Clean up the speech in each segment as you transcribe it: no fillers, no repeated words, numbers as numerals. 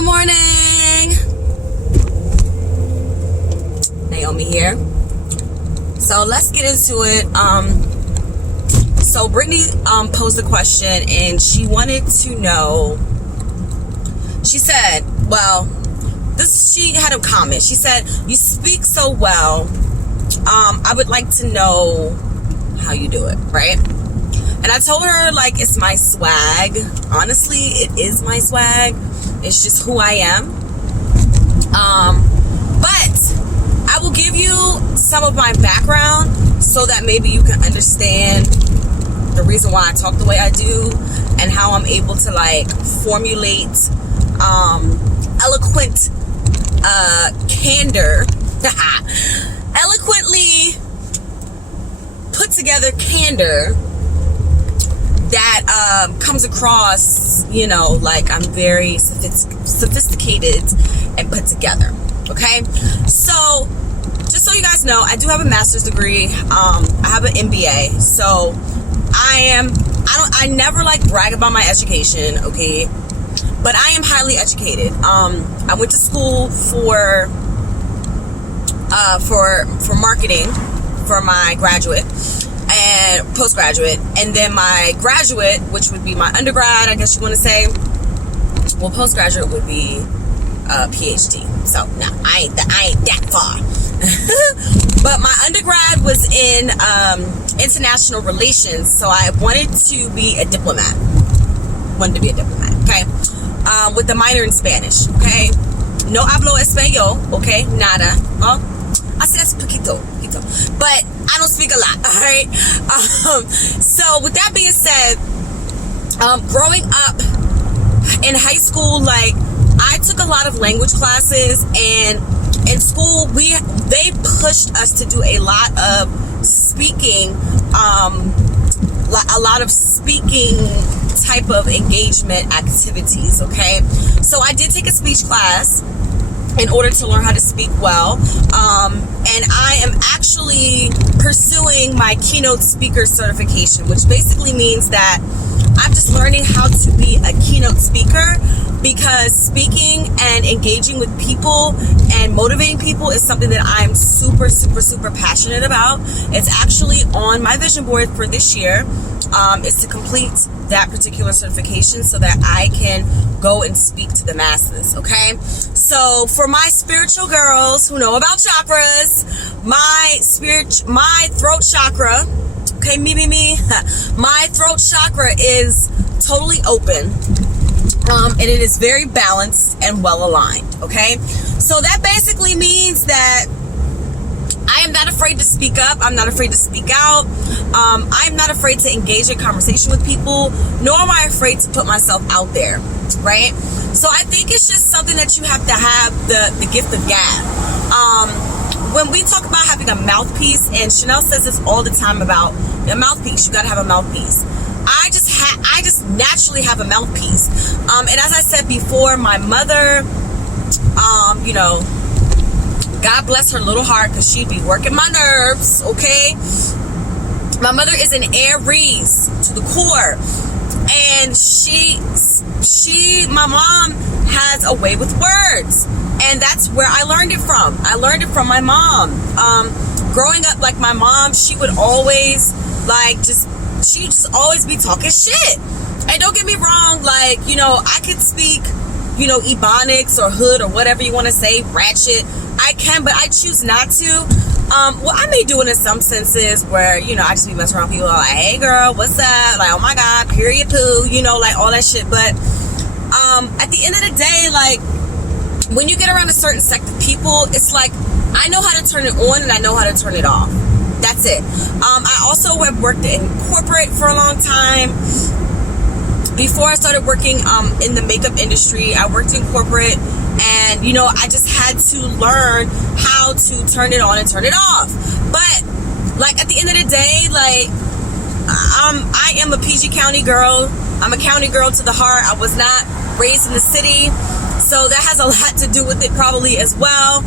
Good morning. Naomi here. So let's get into it. So Brittany posed a question, and she wanted to know. She said, she had a comment. She said, "You speak so well. I would like to know how you do it, right?" And I told her, like, it's my swag. Honestly, it is my swag. It's just who I am. But I will give you some of my background so that maybe you can understand the reason why I talk the way I do and how I'm able to, like, formulate eloquent candor, eloquently put together candor that comes across, like I'm very sophisticated and put together. Okay, so just so you guys know, I do have a master's degree. I have an MBA. So I never like brag about my education, okay, but I am highly educated. I went to school for marketing for my graduate and postgraduate, and then my graduate, which would be my undergrad, I guess you want to say. Well, postgraduate would be PhD. So no, I ain't that far. But my undergrad was in international relations, so I wanted to be a diplomat. Okay, with a minor in Spanish. Okay, no hablo español. Okay, nada. Oh, haces poquito. But I don't speak a lot, all right? So with that being said, growing up in high school, like, I took a lot of language classes, and in school, they pushed us to do a lot of speaking, type of engagement activities, okay? So I did take a speech class in order to learn how to speak well, and I am actually pursuing my keynote speaker certification, which basically means that I'm just learning how to be a keynote speaker, because speaking and engaging with people and motivating people is something that I'm super, super, super passionate about. It's actually on my vision board for this year, is to complete that particular certification so that I can go and speak to the masses, okay? So for my spiritual girls who know about chakras, my throat chakra, okay, my throat chakra is totally open, and it is very balanced and well aligned, okay? So that basically means that I am not afraid to speak up. I'm not afraid to speak out. I'm not afraid to engage in conversation with people, nor am I afraid to put myself out there, right? So I think it's just something that you have to have the gift of gab. When we talk about having a mouthpiece, and Chanel says this all the time about a mouthpiece, you got to have a mouthpiece. I just naturally have a mouthpiece. And as I said before, my mother, God bless her little heart, because she'd be working my nerves, okay? My mother is an Aries to the core, and my mom has a way with words, and that's where I learned it from. I learned it from my mom. Growing up, like, my mom, she would always, she'd just always be talking shit. And don't get me wrong, I could speak, Ebonics or hood or whatever you want to say, ratchet. I can, but I choose not to. I may do it in some senses where, I just be messing around people like, hey girl, what's up? Like, oh my God, period poo, all that shit. But at the end of the day, when you get around a certain sect of people, it's like, I know how to turn it on and I know how to turn it off. That's it. I also have worked in corporate for a long time. Before I started working in the makeup industry, I worked in corporate, and I just had to learn how to turn it on and turn it off. But at the end of the day, I am a PG County girl. I'm a county girl to the heart. I was not raised in the city, so that has a lot to do with it probably as well.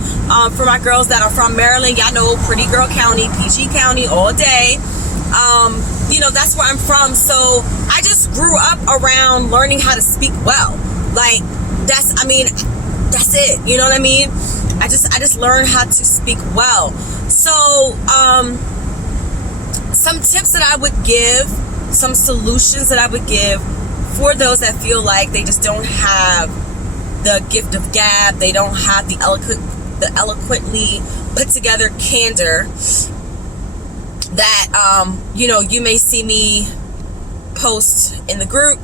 For my girls that are from Maryland, y'all know Pretty Girl County, PG County all day. That's where I'm from. So I just grew up around learning how to speak well. Like, that's it. You know what I mean? I just learned how to speak well. So, some tips that I would give, some solutions that I would give for those that feel like they just don't have the gift of gab, they don't have the eloquently put together candor that, you may see me post in the group,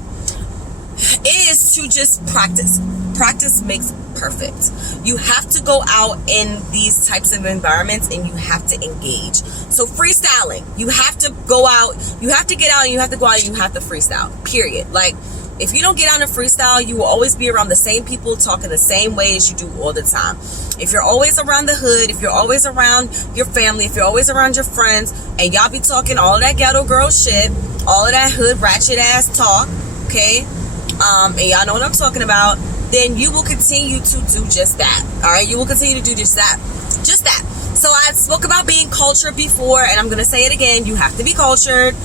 is to just practice. Practice makes perfect. You have to go out in these types of environments and you have to engage. So freestyling, you have to go out, you have to get out, and you have to go out and you have to freestyle, period. Like, if you don't get out and freestyle, you will always be around the same people talking the same way as you do all the time. If you're always around the hood, if you're always around your family, if you're always around your friends, and y'all be talking all of that ghetto girl shit, all of that hood ratchet ass talk, okay, and y'all know what I'm talking about, then you will continue to do just that. All right, you will continue to do just that. So I spoke about being cultured before, and I'm going to say it again. You have to be cultured.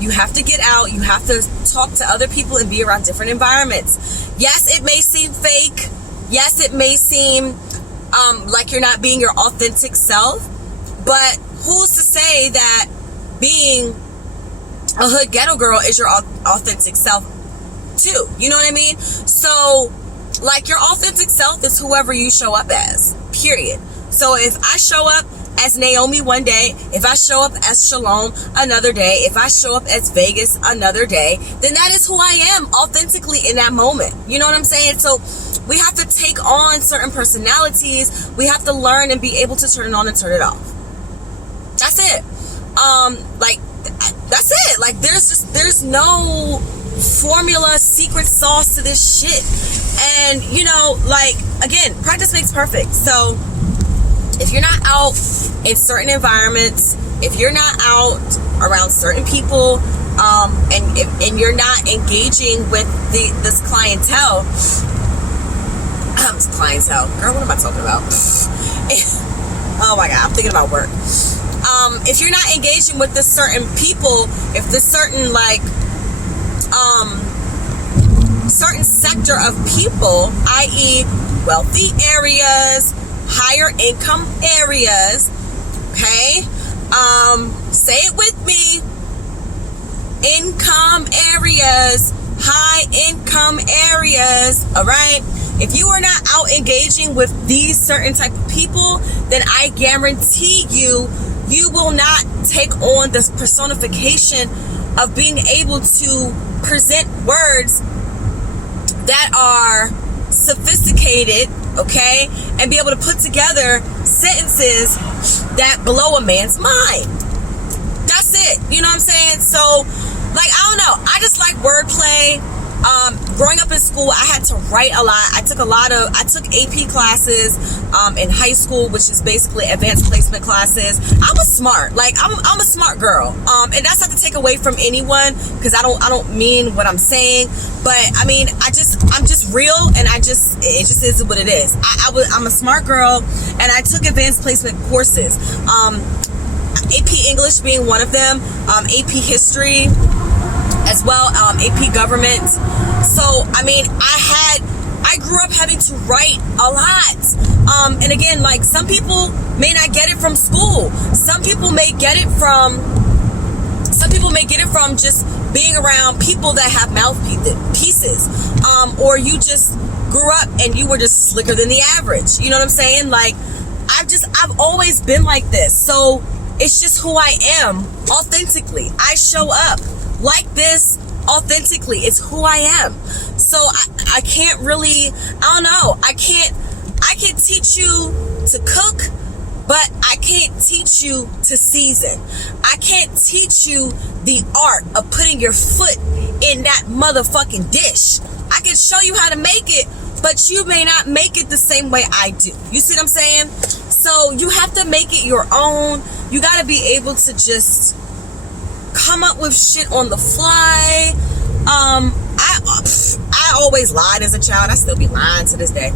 You have to get out. You have to talk to other people and be around different environments. Yes, it may seem fake. Yes, it may seem like you're not being your authentic self. But who's to say that being a hood ghetto girl is your authentic self too? You know what I mean? So, like, your authentic self is whoever you show up as, period. So if I show up as Naomi one day, if I show up as Shalom another day, if I show up as Vegas another day, then that is who I am authentically in that moment. You know what I'm saying? So we have to take on certain personalities. We have to learn and be able to turn it on and turn it off. That's it. That's it. Like, there's no formula, secret sauce to this shit. And, again, practice makes perfect. So if you're not out in certain environments, if you're not out around certain people, and you're not engaging with this clientele, girl, what am I talking about? Oh my God, I'm thinking about work. If you're not engaging with this certain people, if this certain certain sector of people, i.e. wealthy areas, higher income areas, okay, say it with me, income areas, high income areas, all right? If you are not out engaging with these certain type of people, then I guarantee you will not take on this personification of being able to present words that are sophisticated, okay, and be able to put together sentences that blow a man's mind. That's it. You know what I'm saying? So, I don't know. I just like wordplay. Growing up in school, I had to write a lot. I took AP classes in high school, which is basically advanced placement classes. I was smart. I'm a smart girl. And that's not to take away from anyone, because I don't mean what I'm saying, but I mean, I'm just real, and it just is what it is. I'm a smart girl, and I took advanced placement courses. AP English being one of them, AP History as well, AP Government. So, I mean, I grew up having to write a lot. And again, some people may not get it from school. Some people may get it from just being around people that have mouthpieces. Or you just grew up and you were just slicker than the average. You know what I'm saying? I've always been like this. So it's just who I am authentically. I show up like this authentically. It's who I am. So I can't really, I don't know. I can teach you to cook, but I can't teach you to season. I can't teach you the art of putting your foot in that motherfucking dish. I can show you how to make it, but you may not make it the same way I do. You see what I'm saying? So you have to make it your own. You got to be able to just come up with shit on the fly. I always lied as a child. I still be lying to this day.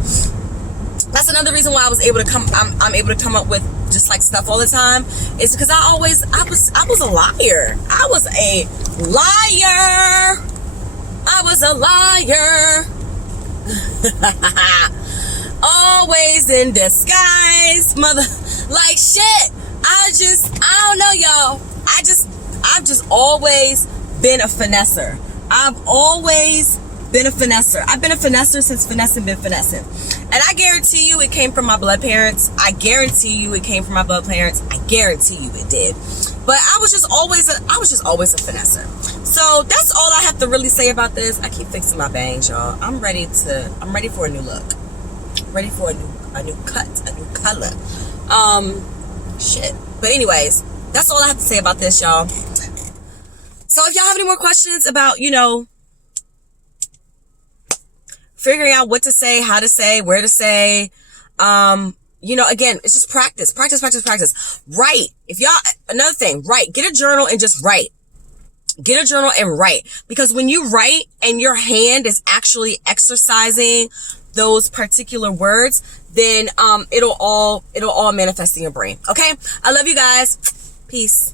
That's another reason why I was able to I'm able to come up with just stuff all the time, is because I was a liar. I was a liar. Always in disguise, mother. Like shit. I don't know, y'all. I've just always been a finesser. I've always been a finesser. I've been a finesser since finessing been finessing. And I guarantee you it came from my blood parents. I guarantee you it came from my blood parents. I guarantee you it did. But I was just always a finesser. So that's all I have to really say about this. I keep fixing my bangs, y'all. I'm ready for a new look. Ready for a new cut, a new color. Shit. But anyways, that's all I have to say about this, y'all. So if y'all have any more questions about, figuring out what to say, how to say, where to say, again, it's just practice. Write. Another thing, write. Get a journal and just write. Get a journal and write. Because when you write and your hand is actually exercising those particular words, then it'll all manifest in your brain. Okay? I love you guys. Peace.